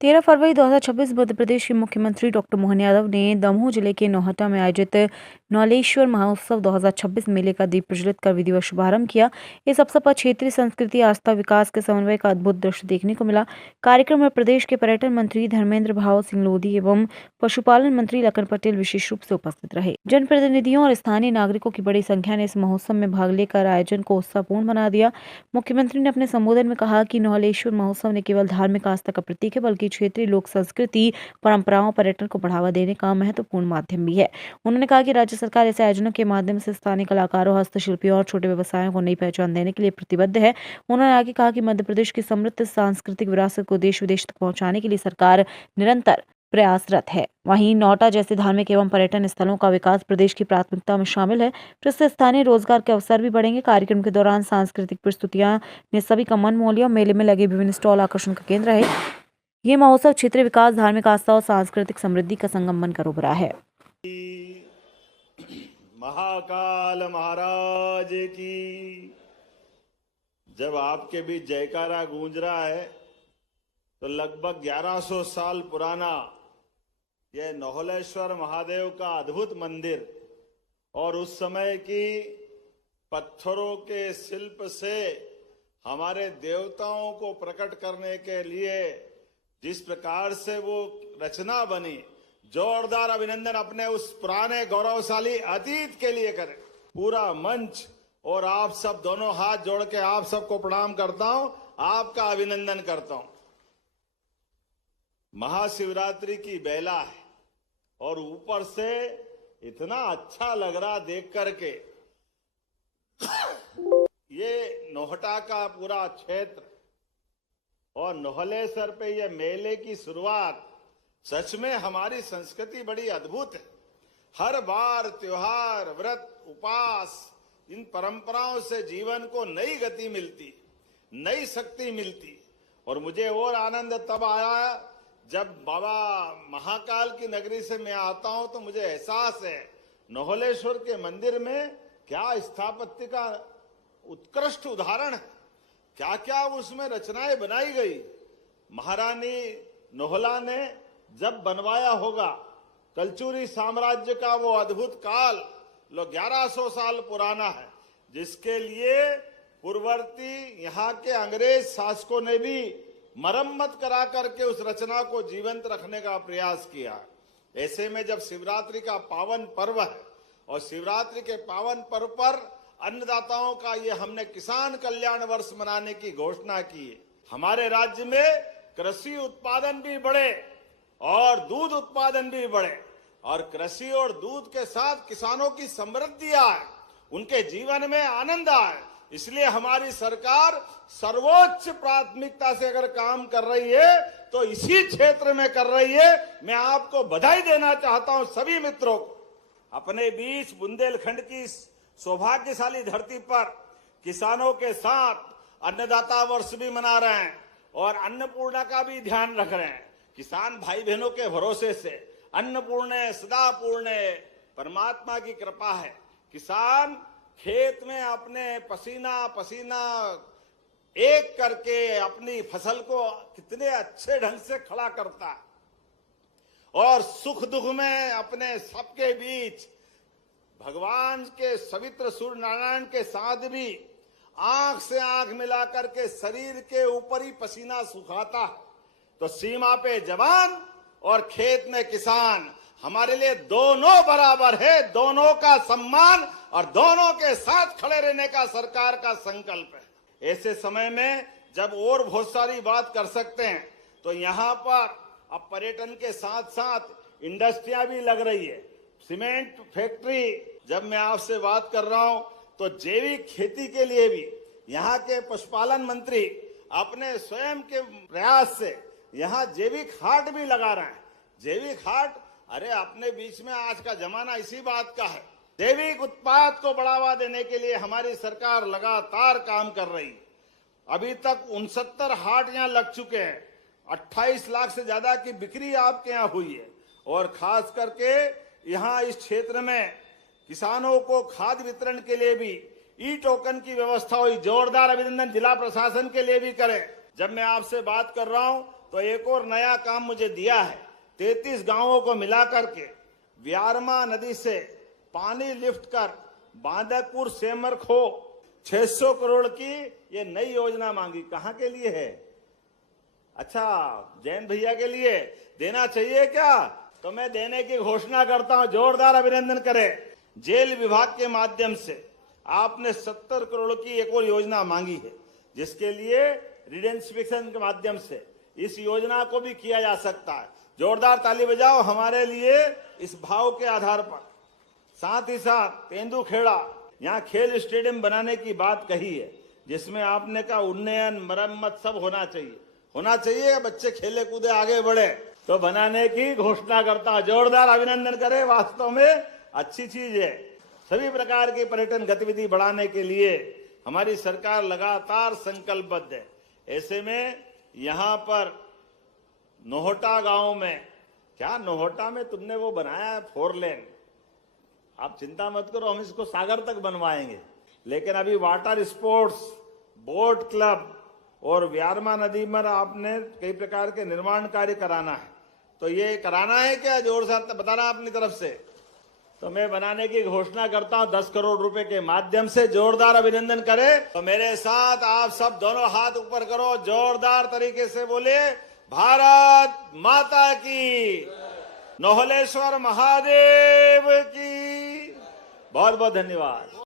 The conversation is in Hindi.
13 फरवरी 2026 मध्य प्रदेश के मुख्यमंत्री डॉक्टर मोहन यादव ने दमोह जिले के नौहट्टा में आयोजित नौलेश्वर महोत्सव 2026 मेले का दीप प्रज्वलित कर विधिवत शुभारंभ किया। इस अवसर पर क्षेत्रीय संस्कृति आस्था विकास के समन्वय का अद्भुत दृश्य देखने को मिला। कार्यक्रम में प्रदेश के पर्यटन मंत्री धर्मेंद्र भाव सिंह लोधी एवं पशुपालन मंत्री लखन पटेल विशेष रूप से उपस्थित रहे। जनप्रतिनिधियों और स्थानीय नागरिकों की बड़ी संख्या ने इस महोत्सव में भाग लेकर आयोजन को उत्साहपूर्ण बना दिया। मुख्यमंत्री ने अपने संबोधन में कहा कि नौलेश्वर महोत्सव न केवल धार्मिक आस्था का प्रतीक है, बल्कि क्षेत्रीय लोक संस्कृति, परंपराओं, पर्यटन को बढ़ावा देने का महत्वपूर्ण माध्यम भी है। उन्होंने कहा कि राज्य सरकार ऐसे आयोजनों के माध्यम से स्थानीय कलाकारों, हस्तशिल्पियों और छोटे व्यवसायों को नई पहचान देने के लिए प्रतिबद्ध है। उन्होंने आगे कहा कि मध्य प्रदेश की समृद्ध सांस्कृतिक विरासत को देश विदेश तक पहुंचाने के लिए सरकार निरंतर प्रयासरत है। वहीं नौटा जैसे धार्मिक एवं पर्यटन स्थलों का विकास प्रदेश की प्राथमिकता में शामिल है, जिससे स्थानीय रोजगार के अवसर भी बढ़ेंगे। कार्यक्रम के दौरान सांस्कृतिक प्रस्तुतियां ने सभी का मन मोह लिया। मेले में लगे विभिन्न स्टॉल आकर्षण का केंद्र है। ये महोत्सव क्षेत्रीय विकास, धार्मिक आस्था और सांस्कृतिक समृद्धि का संगम बनकर उभरा है। महाकाल महाराज की। जब आपके बीच जयकारा गूंज रहा है तो लगभग 1100 साल पुराना यह नौहलेश्वर महादेव का अद्भुत मंदिर और उस समय की पत्थरों के शिल्प से हमारे देवताओं को प्रकट करने के लिए जिस प्रकार से वो रचना बनी, जोरदार अभिनंदन अपने उस पुराने गौरवशाली अतीत के लिए करें। पूरा मंच और आप सब दोनों हाथ जोड़ के आप सबको प्रणाम करता हूं, आपका अभिनंदन करता हूं। महाशिवरात्रि की बेला है और ऊपर से इतना अच्छा लग रहा देख करके। ये नौहटा का पूरा क्षेत्र और नौहलेश्वर पे ये मेले की शुरुआत, सच में हमारी संस्कृति बड़ी अद्भुत है। हर बार त्योहार, व्रत, उपास, इन परंपराओं से जीवन को नई गति मिलती, नई शक्ति मिलती। और मुझे और आनंद तब आया जब बाबा महाकाल की नगरी से मैं आता हूं तो मुझे एहसास है नौहलेश्वर के मंदिर में क्या स्थापत्य का उत्कृष्ट उदाहरण है, क्या क्या उसमें रचनाएं बनाई गई। महारानी नोहला ने जब बनवाया होगा, कलचुरी साम्राज्य का वो अद्भुत काल 1100 साल पुराना है, जिसके लिए पूर्ववर्ती यहाँ के अंग्रेज शासकों ने भी मरम्मत करा करके उस रचना को जीवंत रखने का प्रयास किया। ऐसे में जब शिवरात्रि का पावन पर्व है और शिवरात्रि के पावन पर्व पर अन्नदाताओं का ये हमने किसान कल्याण वर्ष मनाने की घोषणा की है। हमारे राज्य में कृषि उत्पादन भी बढ़े और दूध उत्पादन भी बढ़े और कृषि और दूध के साथ किसानों की समृद्धि आए, उनके जीवन में आनंद आए। इसलिए हमारी सरकार सर्वोच्च प्राथमिकता से अगर काम कर रही है तो इसी क्षेत्र में कर रही है। मैं आपको बधाई देना चाहता हूं सभी मित्रों को। अपने बीच बुंदेलखंड की सौभाग्यशाली धरती पर किसानों के साथ अन्नदाता वर्ष भी मना रहे हैं और अन्नपूर्णा का भी ध्यान रख रहे हैं। किसान भाई बहनों के भरोसे से अन्नपूर्णे सदा पूर्णे परमात्मा की कृपा है। किसान खेत में अपने पसीना पसीना एक करके अपनी फसल को कितने अच्छे ढंग से खड़ा करता है और सुख दुख में अपने सबके बीच भगवान के पवित्र सूर्य नारायण के साथ भी आंख से आंख मिलाकर के शरीर के ऊपर ही पसीना सुखाता है। तो सीमा पे जवान और खेत में किसान हमारे लिए दोनों बराबर है। दोनों का सम्मान और दोनों के साथ खड़े रहने का सरकार का संकल्प है। ऐसे समय में जब और बहुत सारी बात कर सकते हैं तो यहाँ पर अब पर्यटन के साथ साथ इंडस्ट्रियां भी लग रही है। सीमेंट फैक्ट्री, जब मैं आपसे बात कर रहा हूं तो जैविक खेती के लिए भी यहाँ के पशुपालन मंत्री अपने स्वयं के प्रयास से यहाँ जैविक हाट भी लगा रहे हैं। जैविक हाट, अरे अपने बीच में आज का जमाना इसी बात का है। जैविक उत्पाद को बढ़ावा देने के लिए हमारी सरकार लगातार काम कर रही है। अभी तक 69 हाट यहाँ लग चुके हैं। 28 लाख से ज्यादा की बिक्री आपके यहाँ हुई है और खास करके यहाँ इस क्षेत्र में किसानों को खाद वितरण के लिए भी ई टोकन की व्यवस्था हुई। जोरदार अभिनंदन जिला प्रशासन के लिए भी करें। जब मैं आपसे बात कर रहा हूं तो एक और नया काम मुझे दिया है। 33 गांवों को मिला करके व्यारमा नदी से पानी लिफ्ट कर बांदकपुर सेमरखो 600 करोड़ की ये नई योजना मांगी। कहां के लिए है? अच्छा, जैन भैया के लिए देना चाहिए क्या? तो मैं देने की घोषणा करता हूं, जोरदार अभिनंदन करें। जेल विभाग के माध्यम से आपने 70 करोड़ की एक और योजना मांगी है, जिसके लिए रिडेंसिफिकेशन के माध्यम से इस योजना को भी किया जा सकता है। जोरदार ताली बजाओ हमारे लिए इस भाव के आधार पर। साथ ही साथ तेंदुखेड़ा यहाँ खेल स्टेडियम बनाने की बात कही है, जिसमें आपने कहा उन्नयन मरम्मत सब होना चाहिए, बच्चे खेले कूदे आगे बढ़े, तो बनाने की घोषणा करता हूं। जोरदार अभिनंदन करें, वास्तव में अच्छी चीज है। सभी प्रकार की पर्यटन गतिविधि बढ़ाने के लिए हमारी सरकार लगातार संकल्पबद्ध है। ऐसे में यहां पर नोहटा गांव में, क्या नोहटा में तुमने वो बनाया है 4 लेन, आप चिंता मत करो, हम इसको सागर तक बनवाएंगे। लेकिन अभी वाटर स्पोर्ट्स, बोट क्लब और व्यारमा नदी में आपने कई प्रकार के निर्माण कार्य कराना है, तो ये कराना है क्या? जोर से बताना अपनी तरफ से। तो मैं बनाने की घोषणा करता हूं 10 करोड़ रुपए के माध्यम से। जोरदार अभिनंदन करें। तो मेरे साथ आप सब दोनों हाथ ऊपर करो, जोरदार तरीके से बोले, भारत माता की, नोहलेश्वर महादेव की। बहुत बहुत धन्यवाद।